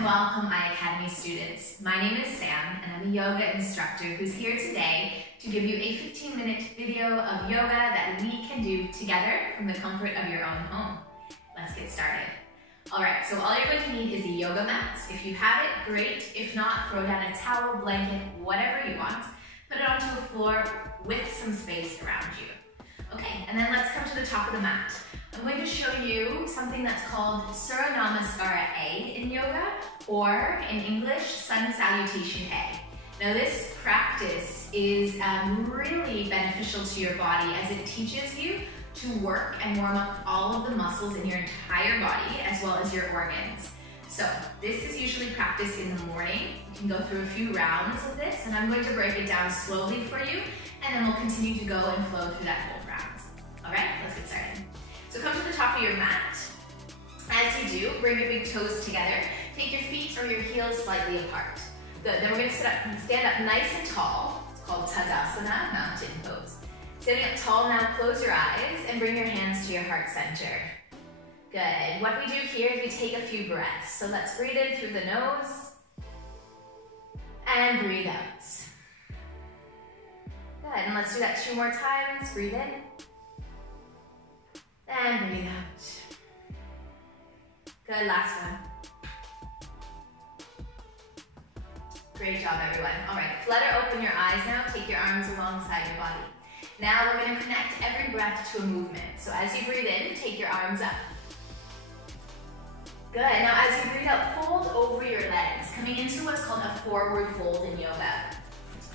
and welcome iCademy students. My name is Sam and I'm a yoga instructor who's here today to give you a 15-minute video of yoga that we can do together from the comfort of your own home. Let's get started. Alright, so all you're going to need is a yoga mat. If you have it, great. If not, throw down a towel, blanket, whatever you want. Put it onto the floor with some space around you. Okay, and then let's come to the top of the mat. I'm going to show you something that's called Surya Namaskara A in yoga, or in English, Sun Salutation A. Now this practice is really beneficial to your body as it teaches you to work and warm up all of the muscles in your entire body as well as your organs. So this is usually practiced in the morning. You can go through a few rounds of this, and I'm going to break it down slowly for you, and then we'll continue to go and flow through that whole round. All right, let's get started. So come to the top of your mat. As you do, bring your big toes together. Take your feet or your heels slightly apart. Good, then we're gonna stand up nice and tall. It's called Tadasana, mountain pose. Standing up tall now, close your eyes and bring your hands to your heart center. Good, what we do here is we take a few breaths. So let's breathe in through the nose and breathe out. Good, and let's do that 2 more times. Breathe in. And breathe out. Good, last one. Great job, everyone. All right, flutter open your eyes now. Take your arms alongside your body. Now we're gonna connect every breath to a movement. So as you breathe in, take your arms up. Good, now as you breathe out, fold over your legs, coming into what's called a forward fold in yoga.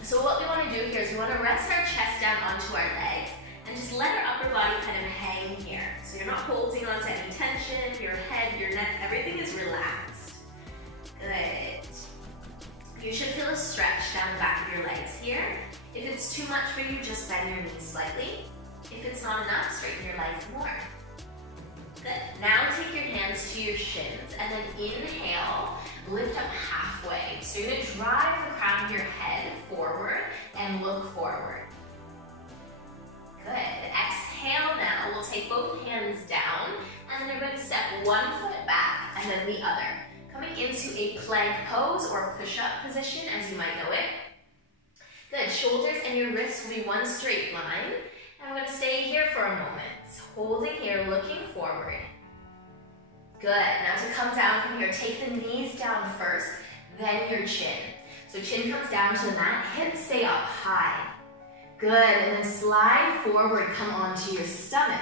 So what we wanna do here is we wanna rest our chest down onto our legs, and just let our upper body kind of hang here. So you're not holding on to any tension, your head, your neck, everything is relaxed. Good. You should feel a stretch down the back of your legs here. If it's too much for you, just bend your knees slightly. If it's not enough, straighten your legs more. Good. Now take your hands to your shins, and then inhale, lift up halfway. So you're gonna drive the crown of your head forward and look forward. Good. Exhale now. We'll take both hands down, and then you're going to step one foot back and then the other. Coming into a plank pose or push-up position, as you might know it. Good. Shoulders and your wrists will be one straight line. And we're going to stay here for a moment. Holding here, looking forward. Good. Now to come down from here, take the knees down first, then your chin. So chin comes down to the mat, hips stay up high. Good, and then slide forward, come onto your stomach.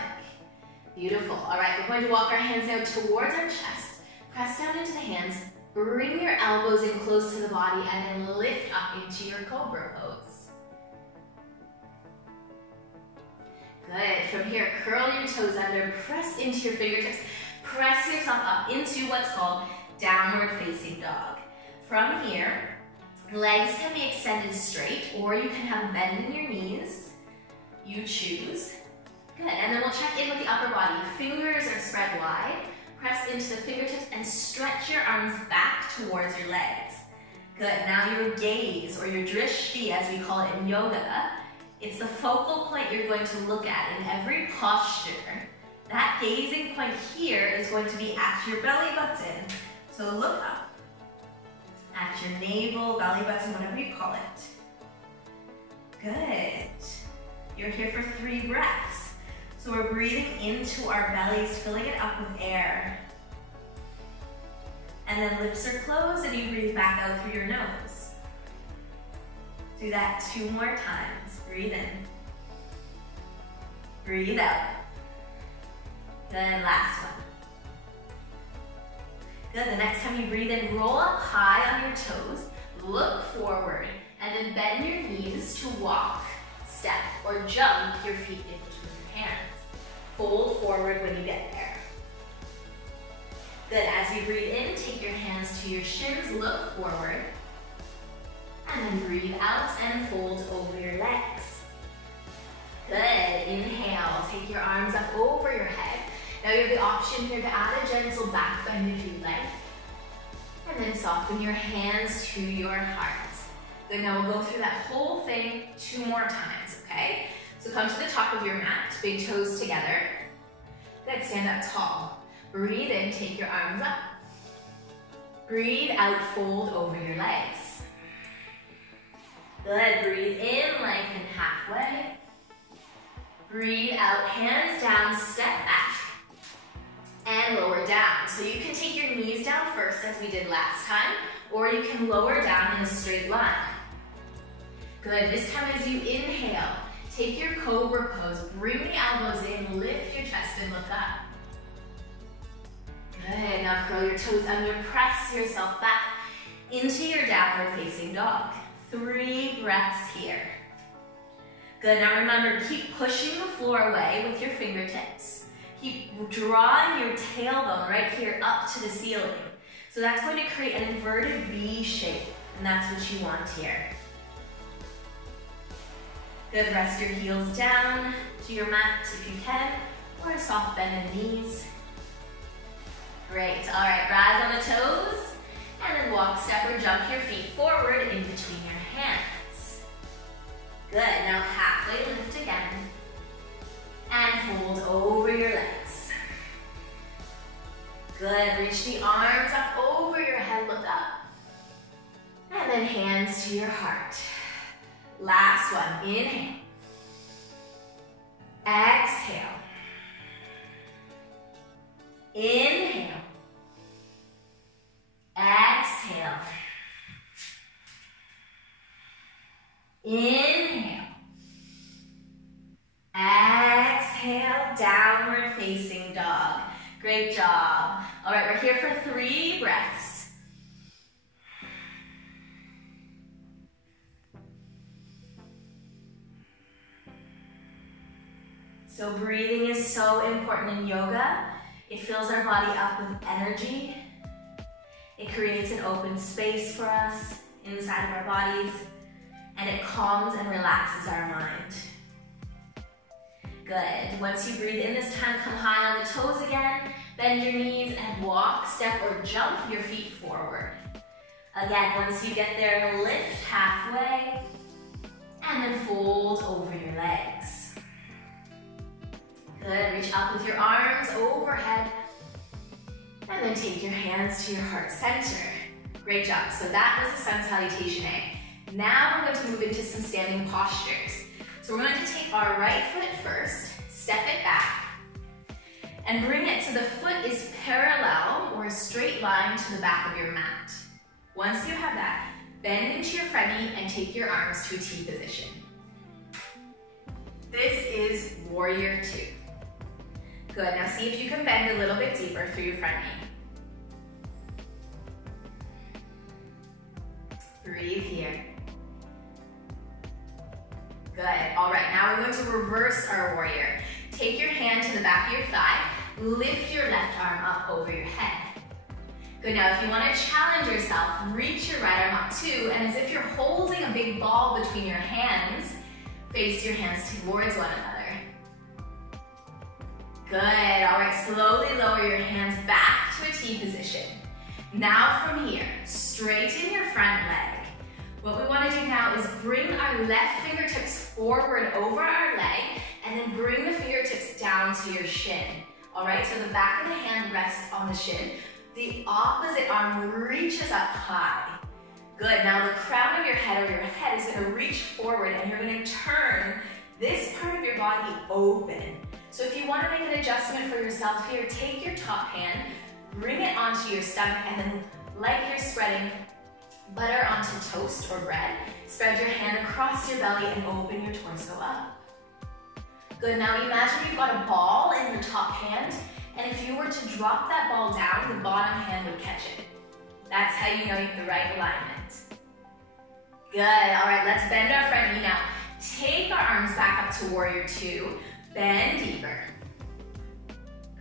Beautiful. All right, we're going to walk our hands now towards our chest. Press down into the hands, bring your elbows in close to the body, and then lift up into your cobra pose. Good, from here, curl your toes under, press into your fingertips, press yourself up into what's called downward facing dog. From here, legs can be extended straight, or you can have a bend in your knees. You choose. Good, and then we'll check in with the upper body. Fingers are spread wide. Press into the fingertips and stretch your arms back towards your legs. Good, now your gaze, or your drishti as we call it in yoga, it's the focal point you're going to look at in every posture. That gazing point here is going to be at your belly button. So look up. At your navel, belly button, whatever you call it. Good. You're here for 3 breaths. So we're breathing into our bellies, filling it up with air. And then lips are closed and you breathe back out through your nose. Do that 2 more times. Breathe in. Breathe out. Then last one. Good, the next time you breathe in, roll up high on your toes, look forward, and then bend your knees to walk, step, or jump your feet in between your hands. Fold forward when you get there. Good, as you breathe in, take your hands to your shins, look forward, and then breathe out and fold over your legs. Good, inhale, take your arms up over your head. Now you have the option here to add a gentle back bend if you like. And then soften your hands to your heart. Good, now we'll go through that whole thing 2 more times, okay? So come to the top of your mat, big toes together. Good, stand up tall. Breathe in, take your arms up. Breathe out, fold over your legs. Good, breathe in, lengthen halfway. Breathe out, hands down, step back. And lower down. So you can take your knees down first as we did last time, or you can lower down in a straight line. Good, this time as you inhale, take your cobra pose, bring the elbows in, lift your chest and look up. Good, now curl your toes under, press yourself back into your downward facing dog. 3 breaths here. Good, now remember, keep pushing the floor away with your fingertips. Keep drawing your tailbone right here up to the ceiling. So that's going to create an inverted V shape, and that's what you want here. Good, rest your heels down to your mat if you can, or a soft bend in the knees. Great, all right, rise on the toes, and then walk, step, or jump your feet forward in between your hands. Good, now halfway lift again, and fold over your legs. Good, reach the arms up over your head, look up. And then hands to your heart. Last one, inhale. Exhale. Inhale. Exhale. Inhale. Exhale, downward facing dog. Great job. All right, we're here for 3 breaths. So breathing is so important in yoga. It fills our body up with energy. It creates an open space for us inside of our bodies, and it calms and relaxes our mind. Good. Once you breathe in this time, come high on the toes again, bend your knees and walk, step, or jump your feet forward. Again, once you get there, lift halfway, and then fold over your legs. Good, reach up with your arms overhead, and then take your hands to your heart center. Great job, so that was the sun salutation A. Now we're going to move into some standing postures. So we're going to take our right foot first, step it back, and bring it so the foot is parallel or a straight line to the back of your mat. Once you have that, bend into your front knee and take your arms to a T position. This is Warrior 2. Good, now see if you can bend a little bit deeper through your front knee. Breathe here. Good, all right, now we're going to reverse our warrior. Take your hand to the back of your thigh, lift your left arm up over your head. Good, now if you want to challenge yourself, reach your right arm up too, and as if you're holding a big ball between your hands, face your hands towards one another. Good, all right, slowly lower your hands back to a T position. Now from here, straighten your front leg. What we want to do now is bring our left fingertips forward over our leg and then bring the fingertips down to your shin. All right, so the back of the hand rests on the shin. The opposite arm reaches up high. Good, now the crown of your head is going to reach forward and you're going to turn this part of your body open. So if you want to make an adjustment for yourself here, take your top hand, bring it onto your stomach, and then like you're spreading butter onto toast or bread, spread your hand across your belly and open your torso up. Good, now imagine you've got a ball in your top hand, and if you were to drop that ball down, the bottom hand would catch it. That's how you know you have the right alignment. Good, all right, let's bend our front knee now. Take our arms back up to Warrior 2, bend deeper.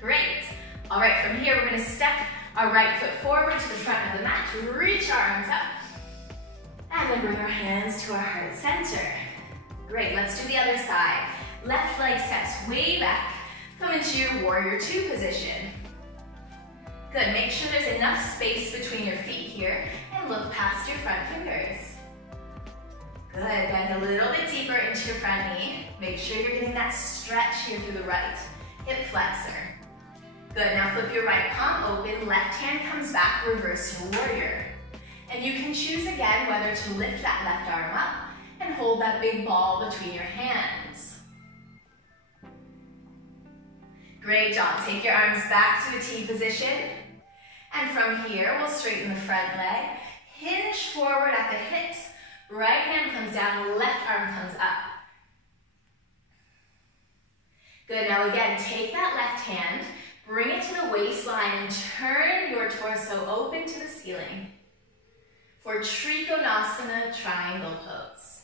Great. All right, from here, we're gonna step our right foot forward to the front of the mat, reach our arms up, and then bring our hands to our heart center. Great, let's do the other side. Left leg steps way back. Come into your Warrior 2 position. Good, make sure there's enough space between your feet here, and look past your front fingers. Good, bend a little bit deeper into your front knee. Make sure you're getting that stretch here through the right hip flexor. Good, now flip your right palm open, left hand comes back, reverse your warrior. And you can choose again whether to lift that left arm up and hold that big ball between your hands. Great job. Take your arms back to a T position. And from here, we'll straighten the front leg, hinge forward at the hips, right hand comes down, left arm comes up. Good, now again, take that left hand, bring it to the waistline and turn your torso open to the ceiling for Trikonasana triangle pose.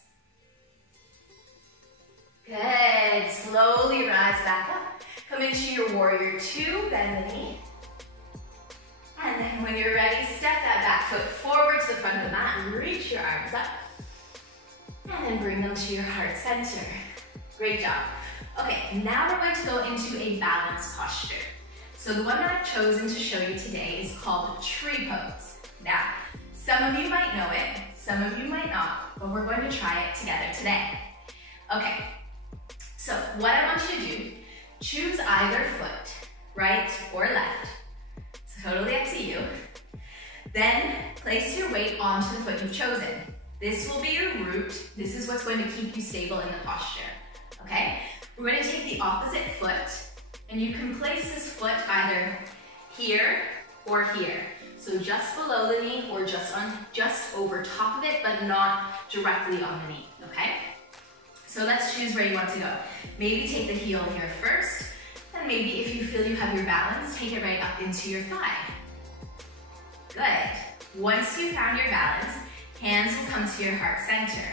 Good, slowly rise back up. Come into your warrior two, bend the knee. And then when you're ready, step that back foot forward to the front of the mat and reach your arms up. And then bring them to your heart center. Great job. Okay, now we're going to go into a balanced posture. So the one that I've chosen to show you today is called tree pose. Now, some of you might know it, some of you might not, but we're going to try it together today. Okay, so what I want you to do, choose either foot, right or left. It's totally up to you. Then place your weight onto the foot you've chosen. This will be your root. This is what's going to keep you stable in the posture, okay? We're going to take the opposite foot, and you can place this foot either here or here. So just below the knee or just over top of it, but not directly on the knee, okay? So let's choose where you want to go. Maybe take the heel here first, and maybe if you feel you have your balance, take it right up into your thigh. Good. Once you found your balance, hands will come to your heart center.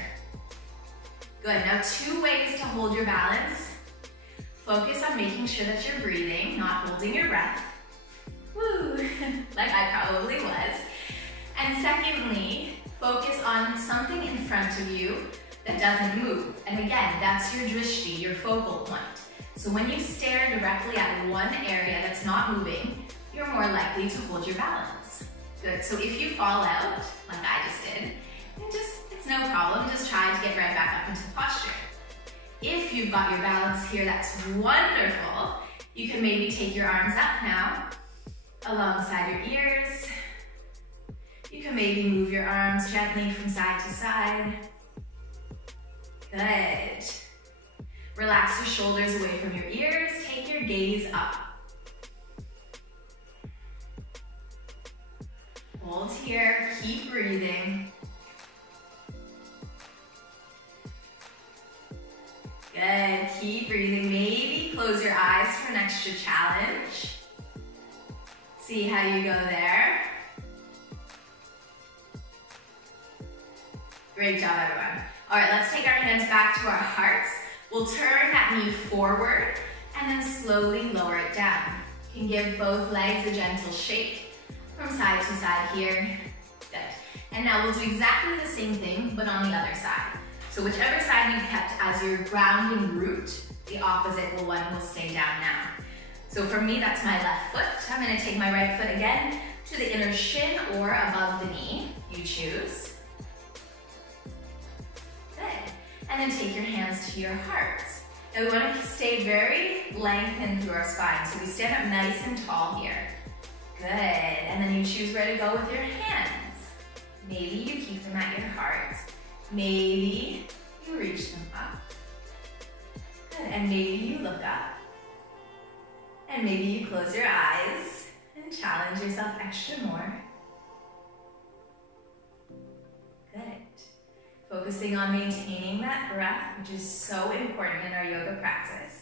Good, now 2 ways to hold your balance. Focus on making sure that you're breathing, not holding your breath. Woo, like I probably was. And secondly, focus on something in front of you that doesn't move. And again, that's your drishti, your focal point. So when you stare directly at one area that's not moving, you're more likely to hold your balance. Good, so if you fall out, like I just did, it's no problem, just try to get right back up into the posture. If you've got your balance here, that's wonderful. You can maybe take your arms up now, alongside your ears. You can maybe move your arms gently from side to side. Good. Relax your shoulders away from your ears. Take your gaze up. Hold here, keep breathing. Good, keep breathing. Maybe close your eyes for an extra challenge. See how you go there. Great job, everyone. All right, let's take our hands back to our hearts. We'll turn that knee forward and then slowly lower it down. You can give both legs a gentle shake from side to side here. Good. And now we'll do exactly the same thing, but on the other side. So whichever side you've kept as your grounding root, the opposite one will stay down now. So for me, that's my left foot. I'm gonna take my right foot again to the inner shin or above the knee. You choose. Good. And then take your hands to your heart. Now we want to stay very lengthened through our spine. So we stand up nice and tall here. Good. And then you choose where to go with your hands. Maybe you keep them at your heart. Maybe you reach them up. Good. And maybe you look up. And maybe you close your eyes and challenge yourself extra more. Good. Focusing on maintaining that breath, which is so important in our yoga practice.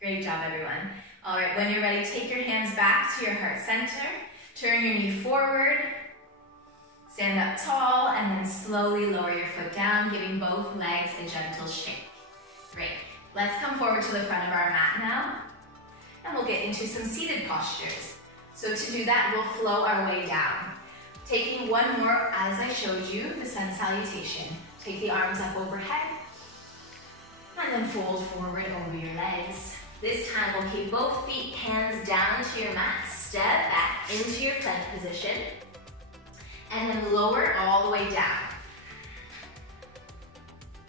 Great job, everyone. All right, when you're ready, take your hands back to your heart center. Turn your knee forward. Stand up tall and then slowly lower your foot down, giving both legs a gentle shake. Great. Let's come forward to the front of our mat now, and we'll get into some seated postures. So to do that, we'll flow our way down. Taking one more, as I showed you, the sun salutation. Take the arms up overhead, and then fold forward over your legs. This time, we'll keep both feet, hands down to your mat. Step back into your plank position. and then lower all the way down.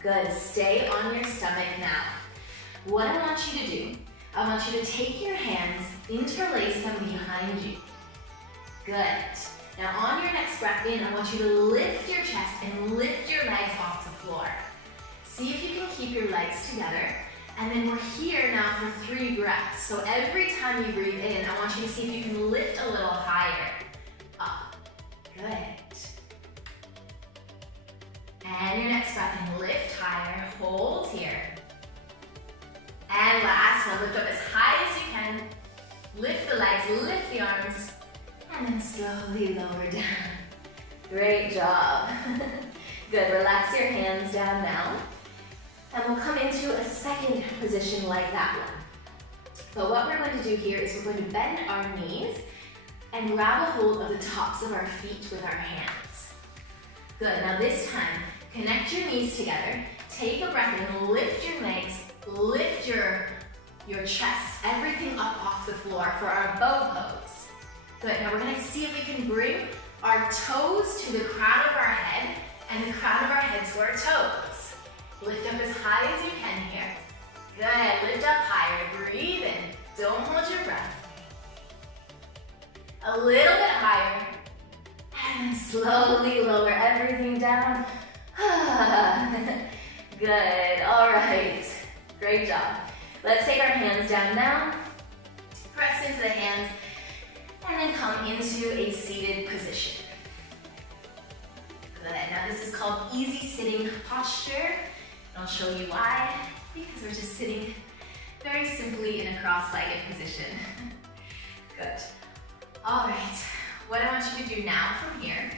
Good, stay on your stomach now. What I want you to do, I want you to take your hands, interlace them behind you. Good. Now on your next breath in, I want you to lift your chest and lift your legs off the floor. See if you can keep your legs together. And then we're here now for 3 breaths. So every time you breathe in, I want you to see if you can lift a little higher. Up. Good. And your next breath in, lift higher, hold here. And last one, lift up as high as you can. Lift the legs, lift the arms, and then slowly lower down. Great job. Good, relax your hands down now. And we'll come into a second position like that one. But what we're going to do here is we're going to bend our knees and grab a hold of the tops of our feet with our hands. Good, now this time, connect your knees together, take a breath in, lift your legs, lift your chest, everything up off the floor for our bow pose. Good, now we're gonna see if we can bring our toes to the crown of our head and the crown of our head to our toes. Lift up as high as you can here. Good, lift up higher, breathe in, don't hold your breath. A little bit higher, and then slowly lower everything down. Good, all right, great job. Let's take our hands down now, press into the hands, and then come into a seated position. Good, now this is called easy sitting posture, and I'll show you why, because we're just sitting very simply in a cross-legged position. Good. All right, what I want you to do now from here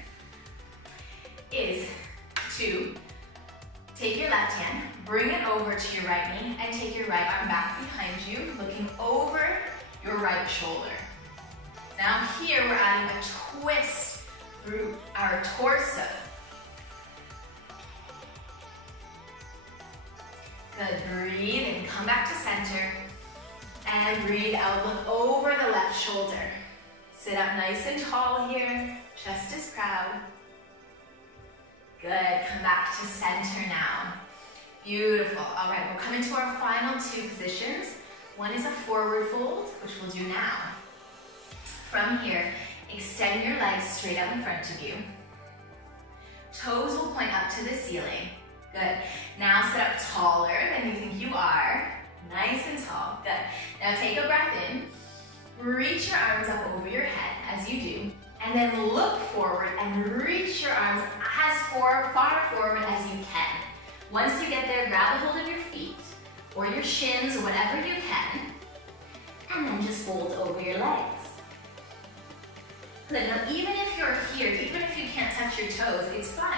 is to take your left hand, bring it over to your right knee, and take your right arm back behind you, looking over your right shoulder. Now here we're adding a twist through our torso. Good, breathe and come back to center. And breathe out, look over the left shoulder. Sit up nice and tall here, chest is proud. Good, come back to center now. Beautiful, all right, we'll come into our final 2 positions. One is a forward fold, which we'll do now. From here, extend your legs straight out in front of you. Toes will point up to the ceiling. Good, now sit up taller than you think you are. Nice and tall, good. Now take a breath in, reach your arms up over your head as you do, and then look forward and reach your arms as far forward as you can. Once you get there, grab a hold of your feet or your shins or whatever you can, and then just fold over your legs. Good, now even if you're here, even if you can't touch your toes, it's fine.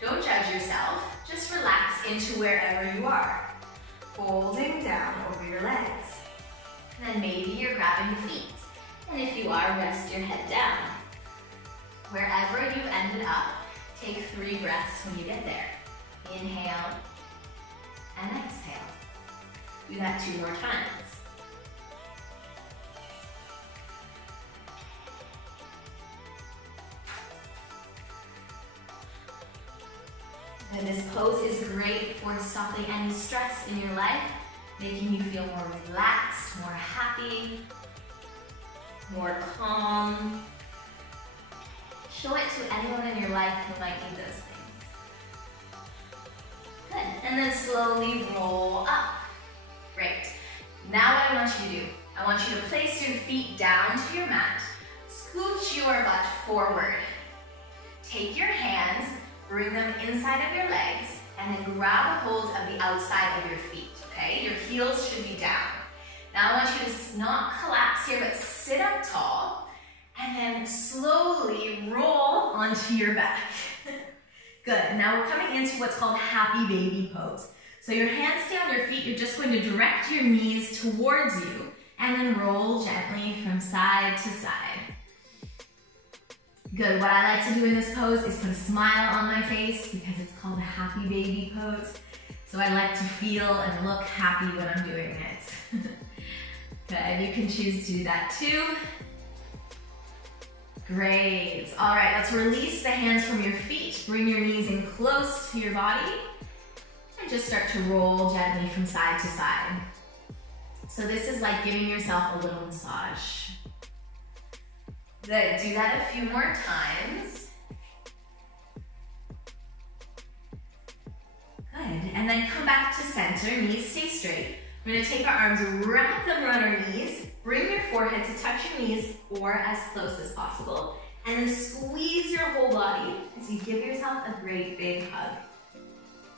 Don't judge yourself, just relax into wherever you are. Folding down over your legs. And then maybe you're grabbing the feet. And if you are, rest your head down. Wherever you've ended up, take 3 breaths when you get there. Inhale and exhale. Do that 2 more times. And this pose is great for stopping any stress in your life, making you feel more relaxed, more happy, more calm. Show it to anyone in your life who might need those things. Good, and then slowly roll up. Great. Now what I want you to do, I want you to place your feet down to your mat, scooch your butt forward. Take your hands, bring them inside of your legs, and then grab a hold of the outside of your feet, okay? Your heels should be down. Now I want you to not collapse here, but sit up tall, and then slowly roll onto your back. Good, now we're coming into what's called happy baby pose. So your hands stay on your feet, you're just going to direct your knees towards you, and then roll gently from side to side. Good, what I like to do in this pose is put a smile on my face because it's called a happy baby pose. So I like to feel and look happy when I'm doing it. Good, you can choose to do that too. Great. All right, let's release the hands from your feet. Bring your knees in close to your body and just start to roll gently from side to side. So this is like giving yourself a little massage. Good, do that a few more times. Good, and then come back to center, knees stay straight. We're gonna take our arms, wrap them around our knees, bring your forehead to touch your knees or as close as possible. And then squeeze your whole body as you give yourself a great big hug.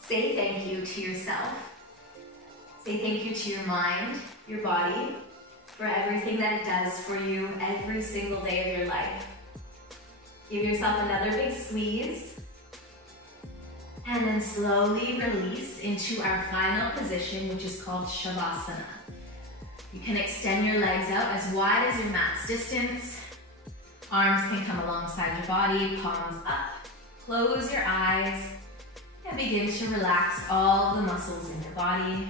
Say thank you to yourself. Say thank you to your mind, your body, for everything that it does for you every single day of your life. Give yourself another big squeeze. And then slowly release into our final position, which is called Shavasana. You can extend your legs out as wide as your mat's distance. Arms can come alongside your body, palms up. Close your eyes and begin to relax all the muscles in your body.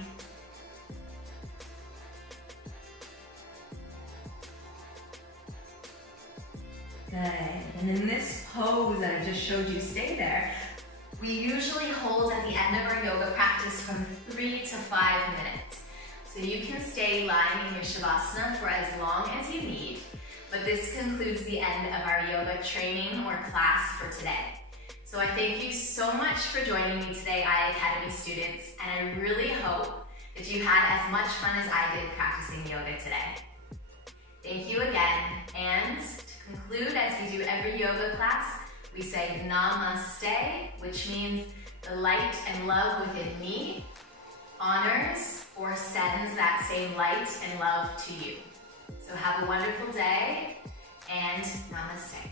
Good. And in this pose that I just showed you, stay there. We usually hold at the end of our yoga practice from 3 to 5 minutes. So you can stay lying in your Shavasana for as long as you need, but this concludes the end of our yoga training or class for today. So I thank you so much for joining me today, iCademy students, and I really hope that you had as much fun as I did practicing yoga today. Thank you again, and to conclude, as we do every yoga class, we say Namaste, which means the light and love within me honors or sends that same light and love to you. So have a wonderful day and Namaste.